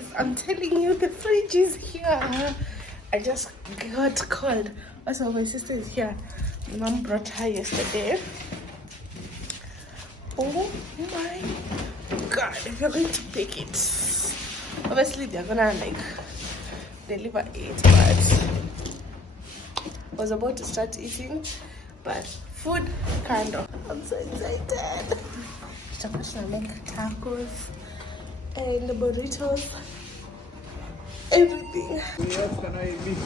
guys, I'm telling you, the fridge is here. I just got called. Also, my sister is here. My mom brought her yesterday. Oh my god, if you're going to pick it, obviously they're gonna like deliver it, but I was about to start eating, but food kind of. I'm so excited. I'm gonna make tacos and the burritos, everything. Yes, can I eat?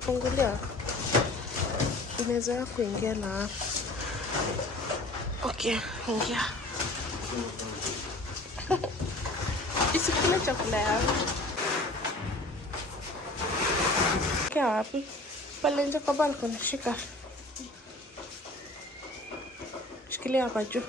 Fungulia. Inaweza kuingia na. Okay, ingia. Isikule chakula yangu. Kia wapi? Pale nje kwa balcony, shika. Shikilia hapa juu.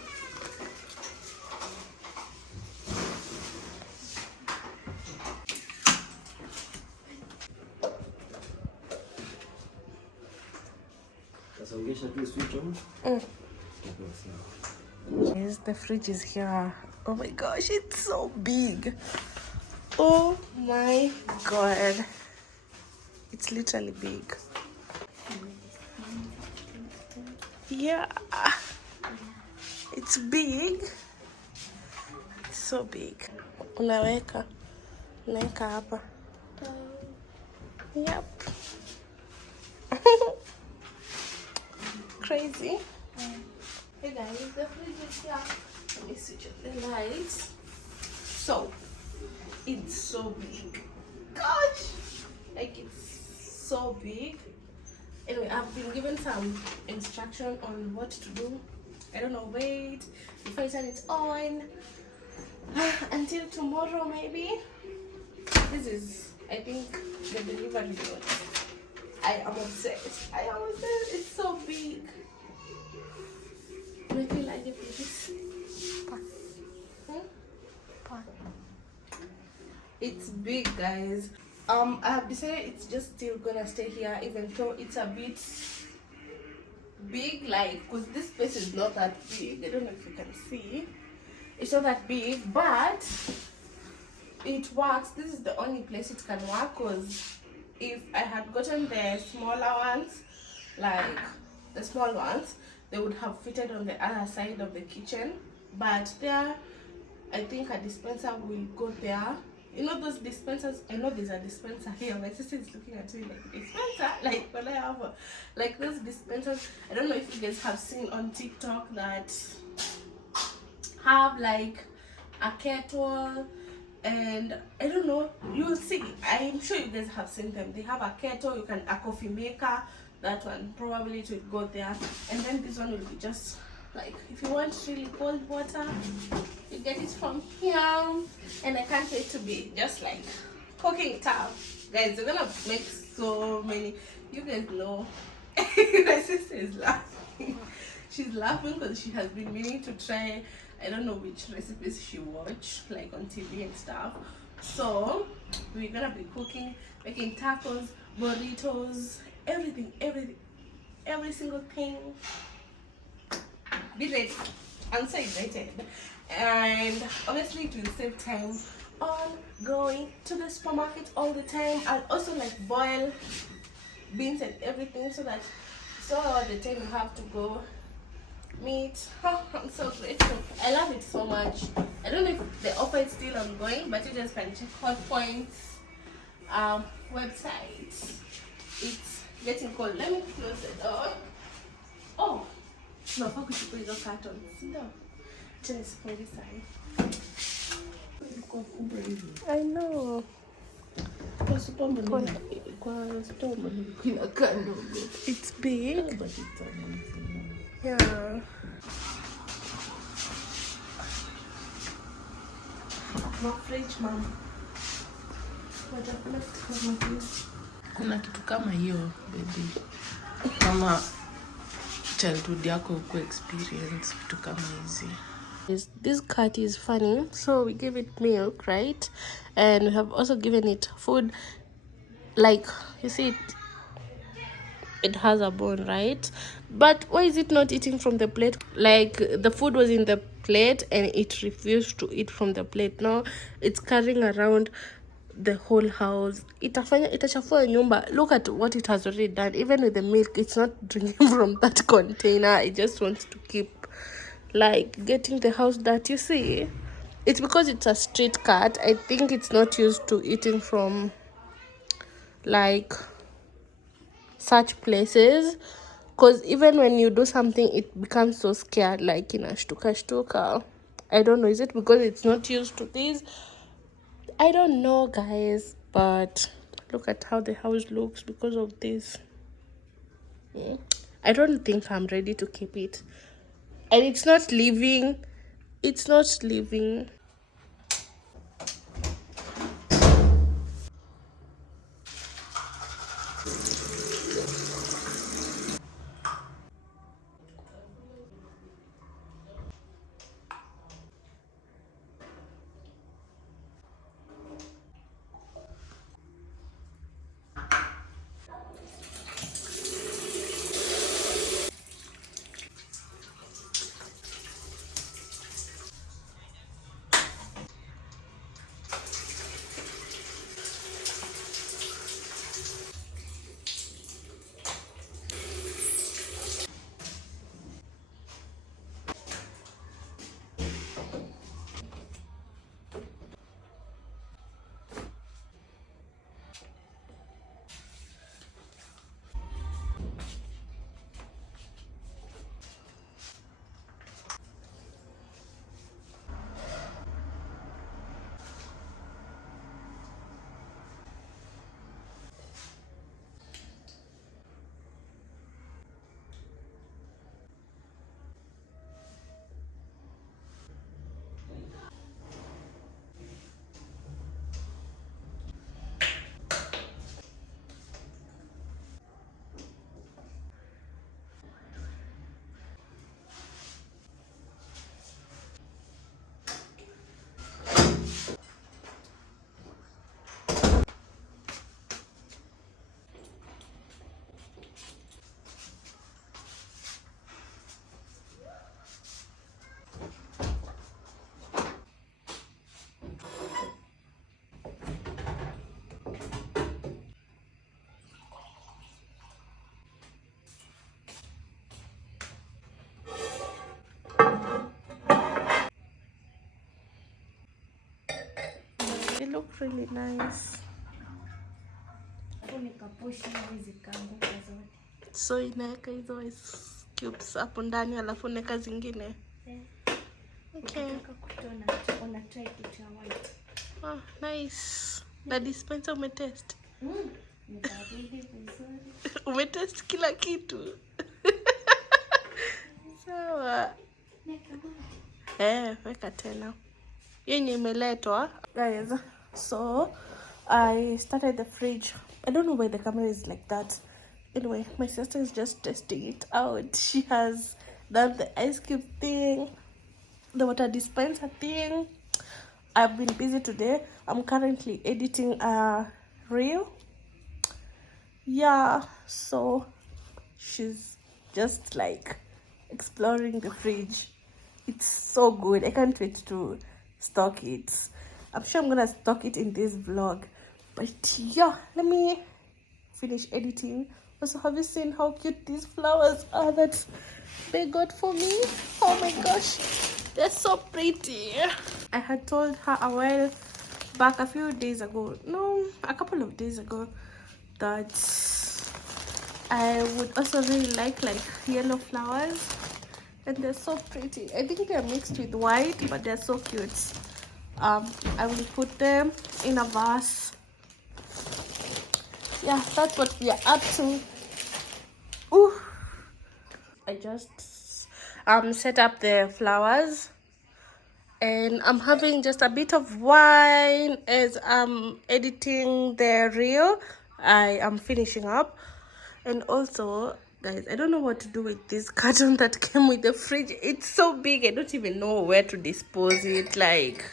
Yes, the fridge is here. Oh my gosh, it's so big. Oh my god. It's literally big. Yeah. It's big. It's so big. Unaweka hapa. Yep. Crazy. Hey guys, the fridge is here. Let me switch up the lights. So, it's so big. Gosh! Like, it's so big. Anyway, I've been given some instruction on what to do. I don't know, wait before I turn it on. Until tomorrow, maybe. This is, I think, the delivery note. I am obsessed. It's so big. Do you like it, please? It's big, guys. I have decided it's just still gonna stay here, even though it's a bit big, like, because this space is not that big. I don't know if you can see. It's not that big, but it works. This is the only place it can work, because if I had gotten the smaller ones, like the small ones, they would have fitted on the other side of the kitchen. But there, I think a dispenser will go there. You know those dispensers? I know there's a dispenser here. My sister is looking at me like, dispenser? Like, when I have a, like those dispensers. I don't know if you guys have seen on TikTok that have like a kettle, and I don't know, you'll see. I'm sure you guys have seen them. They have a kettle, a coffee maker. That one probably it will go there, and then this one will be just like, if you want really cold water, you get it from here. And I can't wait to be just like cooking it up, guys. We're gonna make so many. You guys know. My sister is laughing. She's laughing because she has been meaning to try, I don't know which recipes she watched like on TV and stuff. So we're gonna be cooking, making tacos, burritos, everything, every single thing. Be ready. I'm so excited. And obviously it will save time on going to the supermarket all the time. I'll also like boil beans and everything, so that all the time you have to go meat. Oh, I'm so grateful. I love it so much. I don't know if the offer is still ongoing, but you just can check Hot Points website. It's getting cold. Let me close the door. Oh, no, how could you put your carton? No, just for this side. I know. It's big. Yeah. No fridge, mom. What I've left for my. Kuna kitu kama hiyo baby. Kama childhood yako uko experience vitu kama hizi. This cat is funny, so we give it milk, right? And we have also given it food. Like, you see it has a bone, right? But why is it not eating from the plate? Like, the food was in the plate and it refused to eat from the plate. Now it's carrying around the whole house. Itachafua nyumba. Look at what it has already done. Even with the milk, it's not drinking from that container. It just wants to keep like getting the house dirty. You see, it's because it's a street cat. I think it's not used to eating from like such places, because even when you do something it becomes so scared, like shtuka. I don't know, is it because it's not used to this? I don't know, guys, but look at how the house looks because of this. I don't think I'm ready to keep it, and it's not leaving. They look really nice. So inaweka hizo ice cubes hapo ndani alafu neka zingine. Okay. Oh, nice. Na dispenser umetest? Umetest kila kitu. Sawa. Weka tena. Yenye imeletwa. Guys, so I started the fridge. I don't know why the camera is like that. Anyway, my sister is just testing it out. She has done the ice cube thing, the water dispenser thing. I've been busy today. I'm currently editing a reel. Yeah, so she's just like exploring the fridge. It's so good. I can't wait to stock it. I'm sure I'm gonna stock it in this vlog. But yeah, let me finish editing. Also, have you seen how cute these flowers are that they got for me? Oh my gosh, they're so pretty. I had told her a while back, a few days ago, no, a couple of days ago, that I would also really like yellow flowers, and they're so pretty. I think they're mixed with white, but they're so cute. I will put them in a vase. Yeah, that's what we are up to. Ooh. I just set up the flowers, and I'm having just a bit of wine as I'm editing the reel. I am finishing up, and also Guys, I don't know what to do with this carton that came with the fridge. It's so big, I don't even know where to dispose it. Like,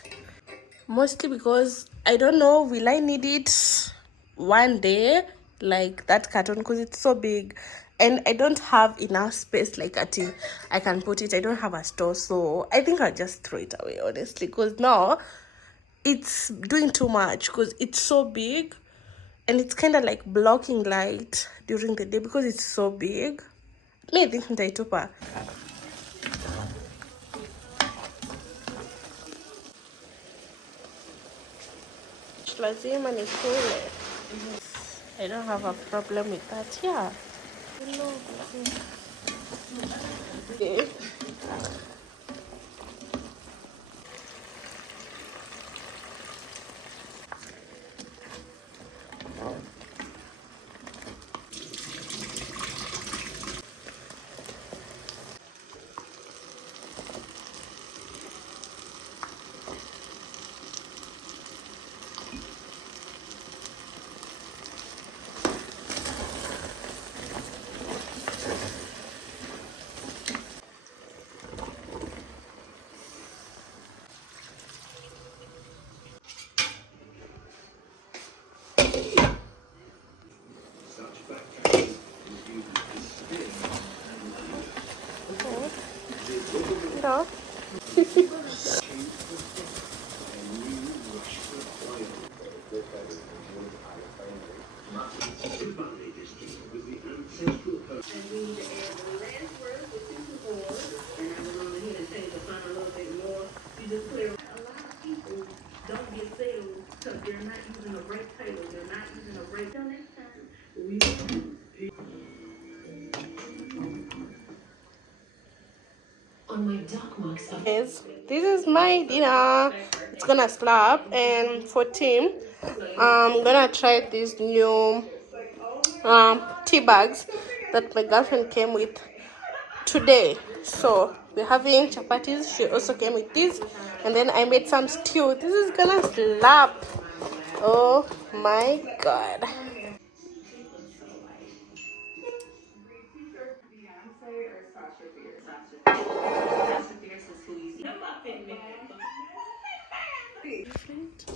mostly because I don't know, will I need it one day, like that carton, because it's so big and I don't have enough space like I can put it. I don't have a store, so I think I'll just throw it away, honestly, because now it's doing too much, because it's so big and it's kind of like blocking light during the day because it's so big. Me think nitaitupa. Lazima nikule. I don't have a problem with that. Yeah. Okay. No. Guys, this is my dinner. It's gonna slap. And for Tim, I'm gonna try these new tea bags that my girlfriend came with today. So we're having chapatis. She also came with this, and then I made some stew. This is gonna slap. Oh my god.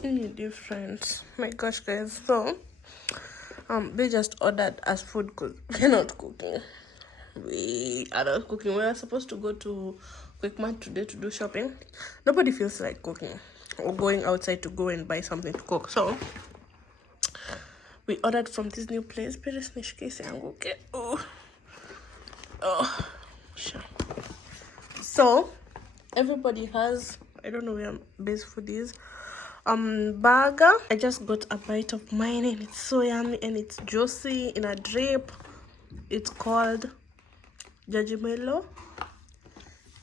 Any difference? My gosh, guys. So they just ordered us food because we're not cooking. We are not cooking. We are supposed to go to Quickmart today to do shopping. Nobody feels like cooking or going outside to go and buy something to cook. So we ordered from this new place. Okay. Oh, sure. So everybody has, I don't know where base food is, burger. I just got a bite of mine and it's so yummy and it's juicy in a drip. It's called Jajimelo,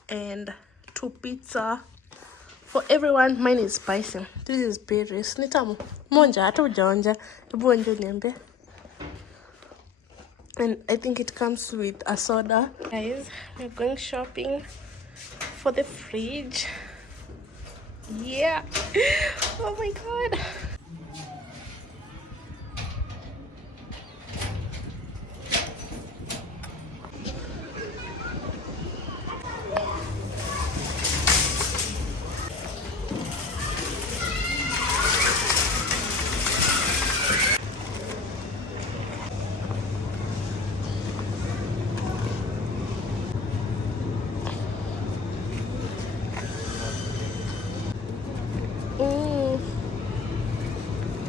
and 2 pizza for everyone. Mine is spicy. This is Paris. Nitamu monja hata ujaonja, hebu onja niambie. And I think it comes with a soda. Guys, we're going shopping for the fridge. Yeah. Oh my god.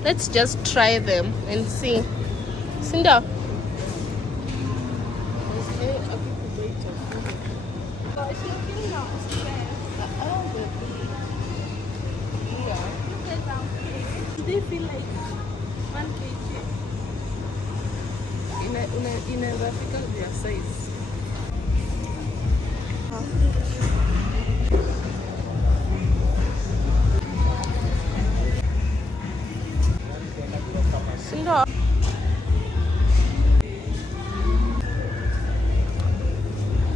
Let's just try them and see. Cinda. They feel like 1 kg. Inaweza fika their size. Cinda.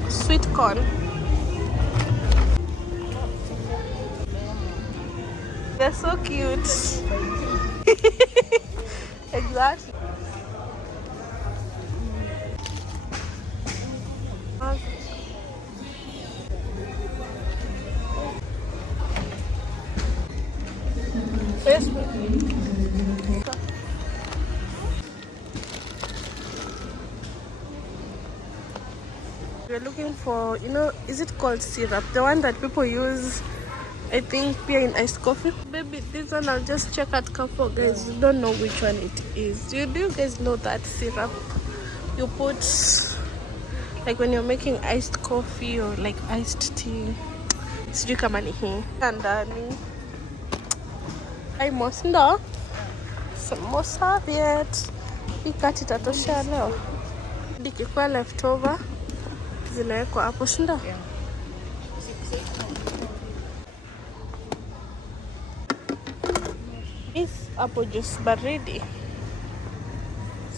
Sweet corn. They're so cute. Exactly. Yes. We're looking for, you know, is it called syrup? The one that people use, I think, beer in iced coffee. Maybe this one I'll just check at Carrefour, guys. You don't know which one it is. Do you guys know that syrup you put like when you're making iced coffee or like iced tea? Sijui kama ni hii. Ndani. Ai mosindo. Samosa viet. Hii kati itatosha leo. Dikikuwa leftover zinawekwa hapo, shinda. This apple juice baridi,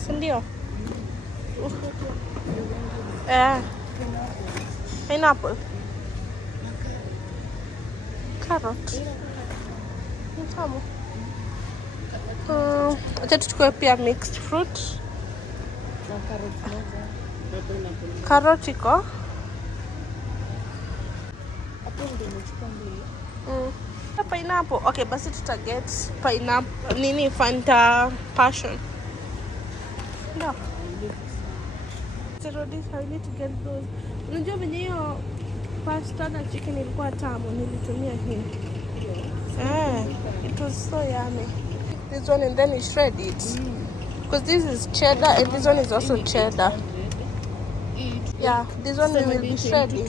sindio? Pineapple, carrot, nitamu. Acha tuchukue pia mixed fruit. Carrot iko. Pineapple. Okay, basi tutaget pineapple. Nini Fanta passion. No. Zero this, I need to get those. Unajua venye hiyo pasta na chicken ilikuwa tamu, nilitumia hii. It was so yummy. This one and then we shred it. Because this is cheddar and this one is also cheddar. Yeah, this one we will be shredding.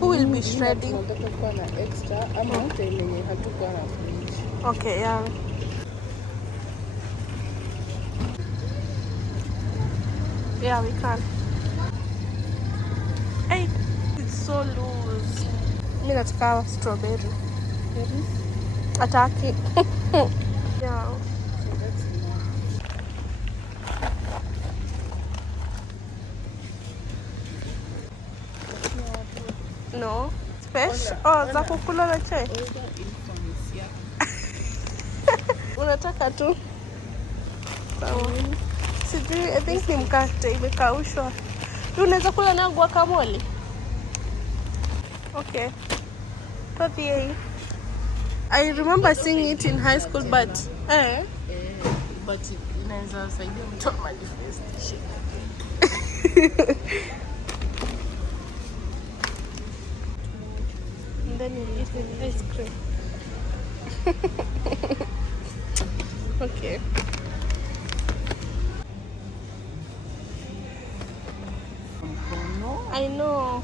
Who will be shredding? Okay, yeah. Yeah, we can. Hey, it's so loose. Mimi nataka strawberry. Ataki. Yeah. No. Special? Oh, za kukula na chai. Unataka tu? Sawa. Sijui, I think ni mkate imekaushwa. Unaweza kula na guacamole? Okay. I remember seeing it in high school, but but inaweza saidia mtu manifestation. And then you eat with ice cream. Okay. I know.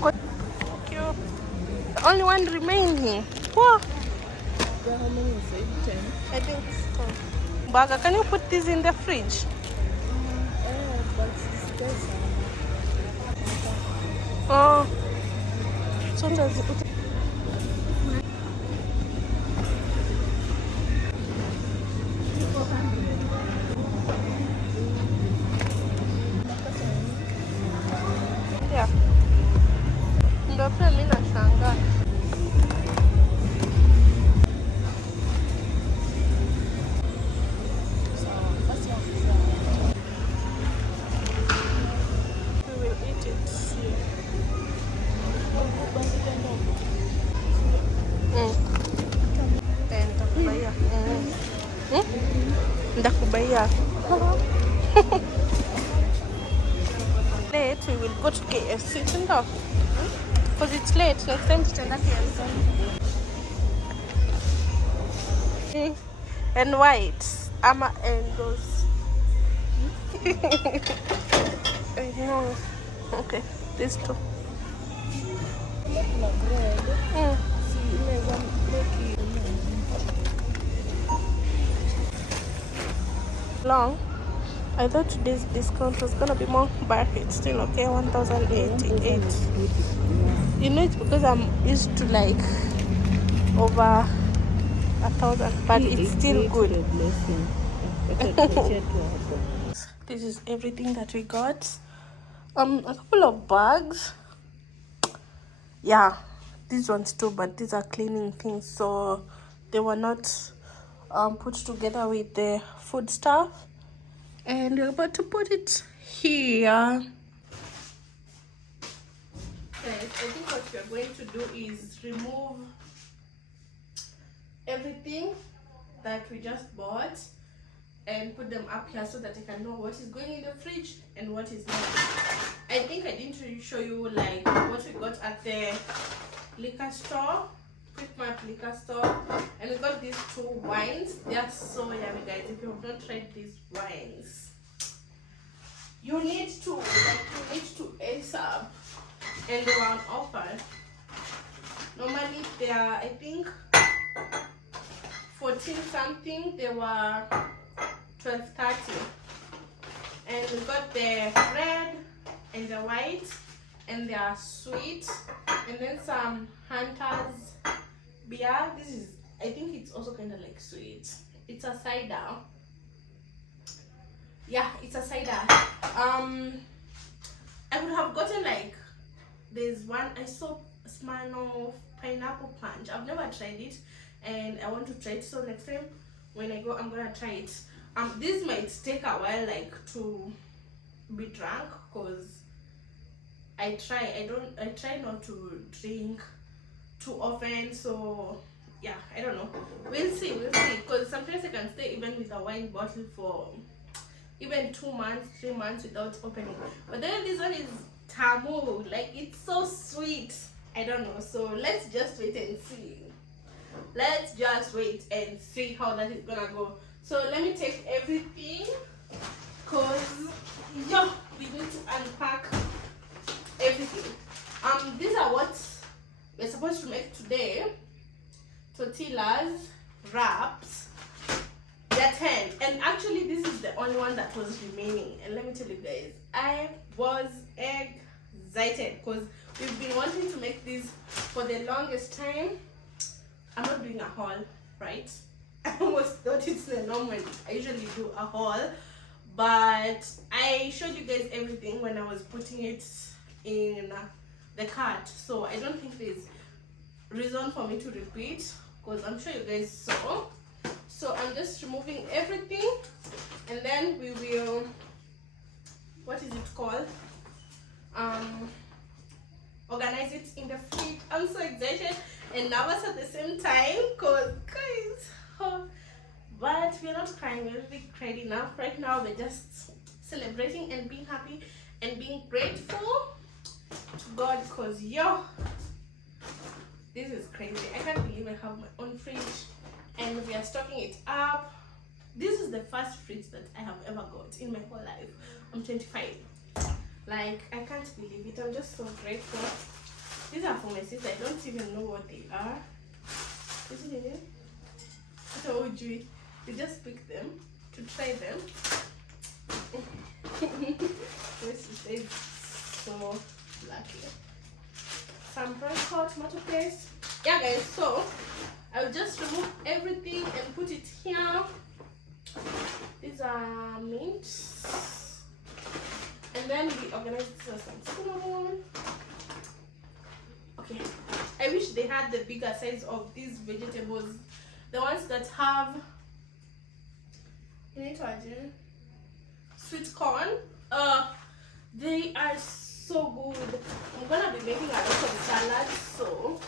Thank you. The only one remaining. Wow. How many is it? 10? I think so. Baga, can you put this in the fridge? But it's Oh. So does it? Yeah. Ndio pia mimi nashangaa. We will eat it. Ndakubaya. Ndakubaya. Late, we will go to KFC. Because it's late. Next time tutaenda KFC. And white. Ama and those. No. Okay, these two. Long. I thought today's discount was gonna be more, but it's still okay. 1,088. You know, it's because I'm used to like over 1,000, but it's still good. This is everything that we got. A couple of bags. Yeah, these ones too, but these are cleaning things, so they were not put together with the food stuff. And we're about to put it here. Guys, I think what we're going to do is remove everything that we just bought and put them up here so that I can know what is going in the fridge and what is not. I think I didn't really show you like what we got at the liquor store, Quick Mart liquor store, and we got these 2 wines. They are so yummy, guys. If you have not tried these wines, you need to ace up, and they were on offer. Normally they are, I think, 14 something. They were 12.30, and we got the red and the white, and they are sweet, and then some Hunter's beer. This is, I think it's also kind of like sweet. It's a cider. Yeah, it's a cider. I would have gotten like, there's one I saw, Smirnoff pineapple punch. I've never tried it, and I want to try it. So next time when I go, I'm gonna try it. This might take a while like to be drunk, because I try not to drink too often. So yeah, I don't know, we'll see, because sometimes I can stay even with a wine bottle for even 2 months, 3 months without opening. But then this one is tamu, like it's so sweet. I don't know, so let's just wait and see. Let's just wait and see how that is gonna go. So let me take everything, because yeah, we need to unpack everything. These are what we're supposed to make today. Tortillas, wraps. They're 10, and actually this is the only one that was remaining. And let me tell you guys, I was excited because we've been wanting to make these for the longest time. I'm not doing a haul, right? I almost thought it's the norm when I usually do a haul, but I showed you guys everything when I was putting it in the cart, so I don't think there's reason for me to repeat, because I'm sure you guys saw. So I'm just removing everything, and then we will, what is it called, organize it in the fridge. I'm so excited and nervous at the same time, because guys, but we're not crying, we're really cried enough right now. We're just celebrating and being happy and being grateful to God, because yo, this is crazy. I can't believe I have my own fridge and we are stocking it up. This is the first fridge that I have ever got in my whole life. I'm 25. Like, I can't believe it. I'm just so grateful. These are for my sister. I don't even know what they are. Isn't it? So we just picked them to try them. My sister is so lucky. Some brown tomato paste. Yeah guys, so I'll just remove everything and put it here. These are mints, and then we organize this as some cinnamon. Okay, I wish they had the bigger size of these vegetables, the ones that have sweet corn. They are so good. I'm gonna be making a lot of salads, so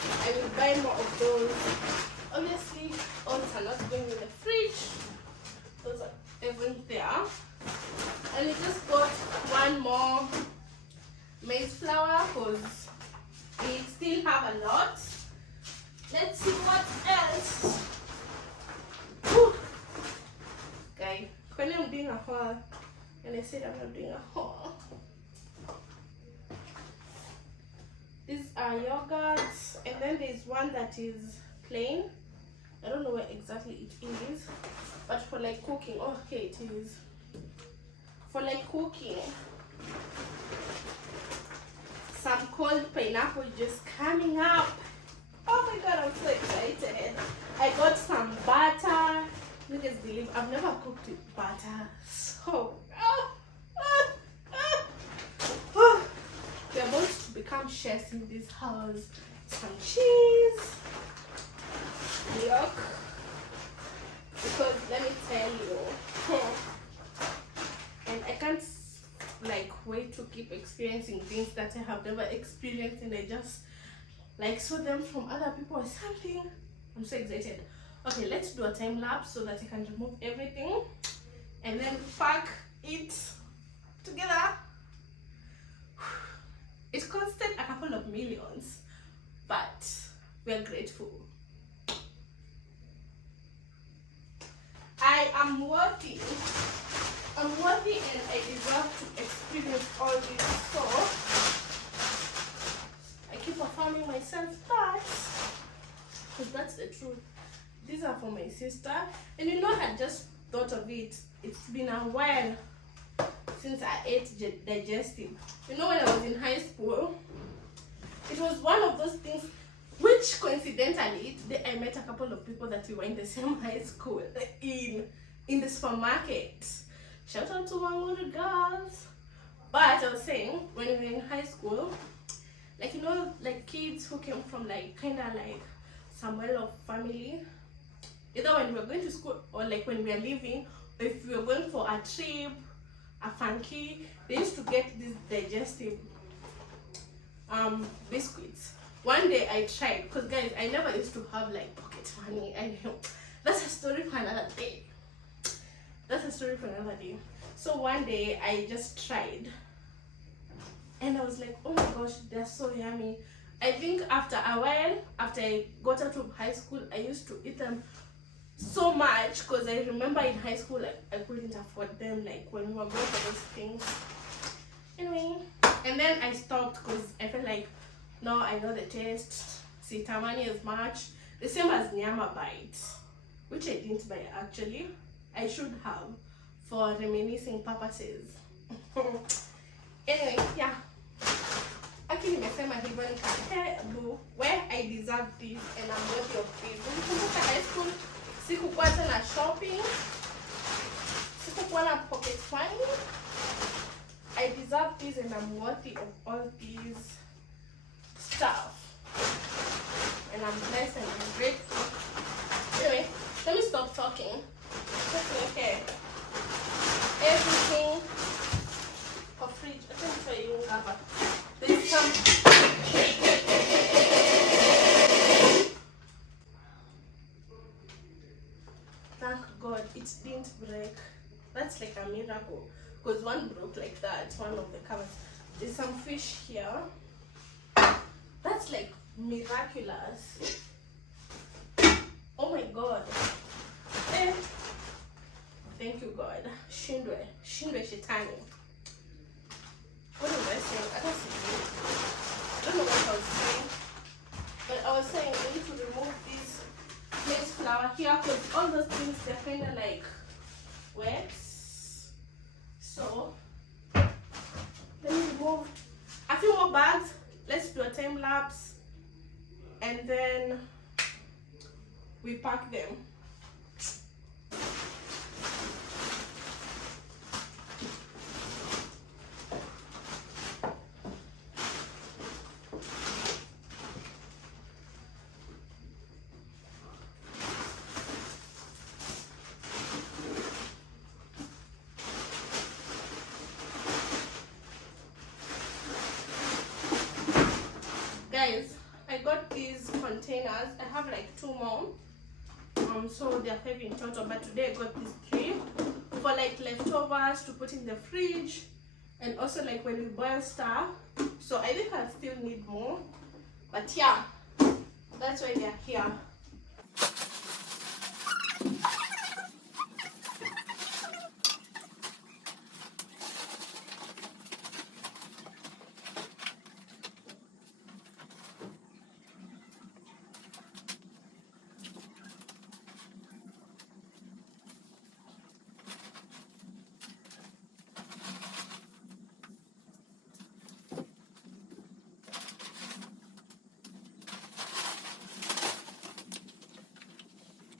I will buy more of those. Obviously, oats are not going in the fridge. Those are even there. And we just got one more maize flour, because we still have a lot. Let's see what else. Whew. Guys, when I'm doing a haul, and I said I'm not doing a haul. These are yogurts, and then there's one that is plain. I don't know where exactly it is, but for like cooking. Oh, okay, it is for like cooking. Some cold pineapple just coming up. Oh my god, I'm so excited. I got some butter. You guys believe I've never cooked with butter, so we're about to become chefs in this house. Some cheese, milk, because let me tell you, and I can't like wait to keep experiencing things that I have never experienced, and I just like saw them from other people or something. I'm so excited. Okay, let's do a time lapse so that I can remove everything and then pack it together. It costed a couple of millions, but we're grateful. I am worthy. I'm worthy and I deserve to experience all this. So I keep affirming myself that, because that's the truth. These are for my sister. And you know, I just thought of it. It's been a while since I ate digestive. You know, when I was in high school, it was one of those things which coincidentally today I met a couple of people that we were in the same high school in the supermarket. Shout out to Wanguru girls. But I was saying, when we were in high school, like, you know, like kids who came from like kind of like some well-off family, either when we were going to school or like when we were leaving, or if we were going for a trip, a funky, they used to get these digestive biscuits. One day I tried, because guys, I never used to have like pocket money. I know that's a story for another day. That's a story for another day. So one day I just tried, and I was like, oh my gosh, they're so yummy. I think after a while, after I got out of high school, I used to eat them so much, because I remember in high school like I couldn't afford them, like when we were going for those things. Anyway, and then I stopped because I felt like, no, I know the taste. See, tamani as much. The same as Nyama bites, which I didn't buy actually. I should have, for reminiscing purposes. Anyway, yeah. Actually, nimesema hivyo nikahebu where I deserve this and I'm worthy of this. Nilikumbuka high school, sikukuwa tena shopping, sikukuwa na pocket money. I deserve this and I'm worthy of all these stuff. And I'm blessed and I'm grateful. Anyway, let me stop talking. Okay. Everything for fridge. I think so you have a. There's some. Thank God it didn't break. That's like a miracle. Because one broke like that, one of the covers. There's some fish here. That's like miraculous. Oh my God. Eh. Thank you, God. Shindwe shetani. What was I saying? I don't know what I was saying. But I was saying we need to remove this mixed flour here, because all those things, they're kind of like wet. So let me remove a few more bags. Let's do a time lapse and then we pack them. Guys, I got these containers. I have like 2 more. So they are 5 in total, but today I got these 3 for like leftovers to put in the fridge, and also like when we boil stuff. So I think I still need more, but yeah, that's why they are here.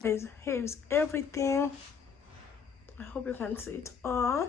Guys, here's everything. I hope you can see it all.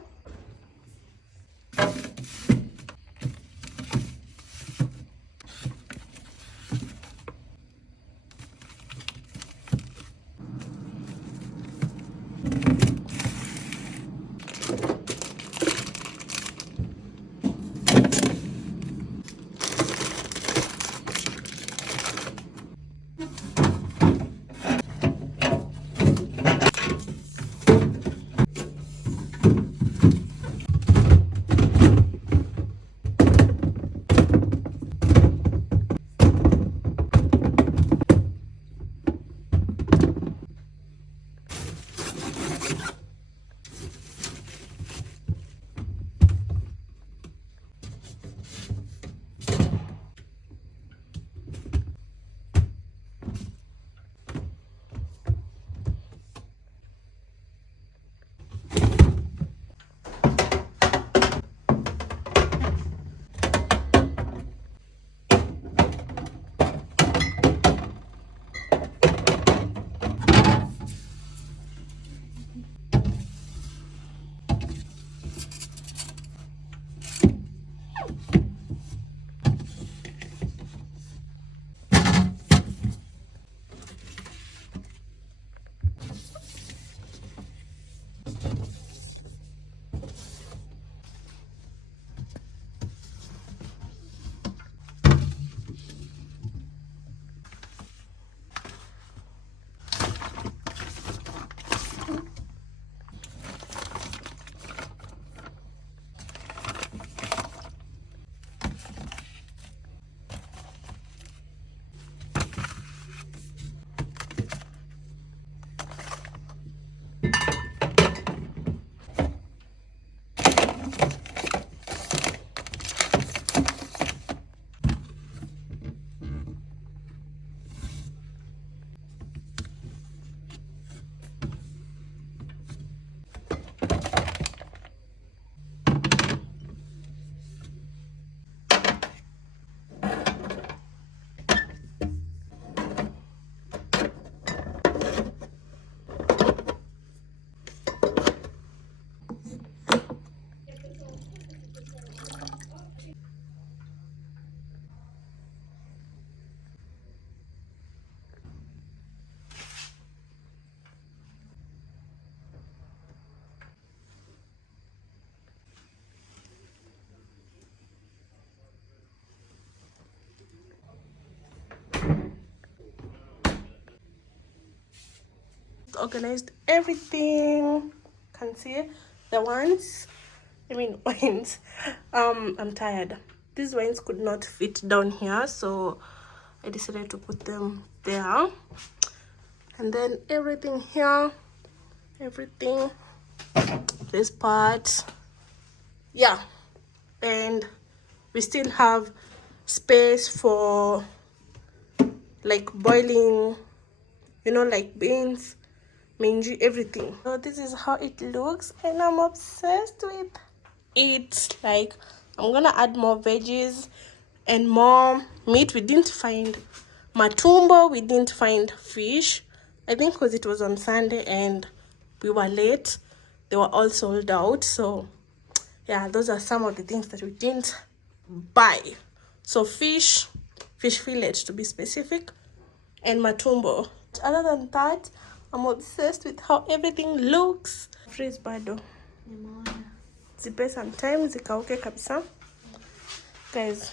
organized everything. Can see the ones, I mean wines. I'm tired. These wines could not fit down here, so I decided to put them there. And then everything here, everything, this part, yeah. And we still have space for like boiling, you know, like beans, minji, everything. So this is how it looks, and I'm obsessed with it. Like, I'm gonna add more veggies and more meat. We didn't find matumbo, we didn't find fish, I think because it was on Sunday and we were late. They were all sold out. So yeah, those are some of the things that we didn't buy. So fish fillet to be specific, and matumbo. Other than that, I'm obsessed with how everything looks. Freeze bado zipe sometimes zikauke kabisa, guys.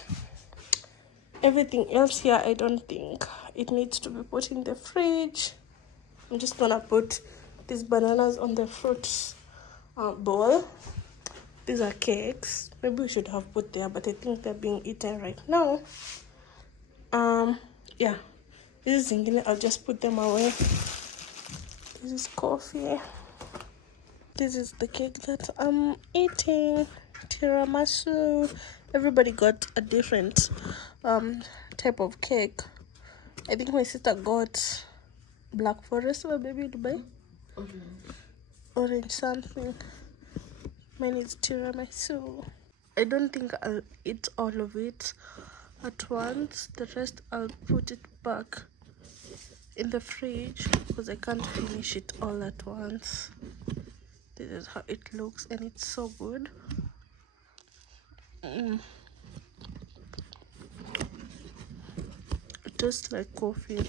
Everything else here, I don't think it needs to be put in the fridge. I'm just gonna put these bananas on the fruit bowl. These are cakes. Maybe we should have put there, but I think they're being eaten right now. Yeah, this is zingine. I'll just put them away. This is coffee. This is the cake that I'm eating. Tiramisu. Everybody got a different type of cake. I think my sister got Black Forest, or maybe Dubai. Orange something. Mine is tiramisu. I don't think I'll eat all of it at once. The rest I'll put it back in the fridge because I can't finish it all at once. This is how it looks, and it's so good. It tastes like coffee.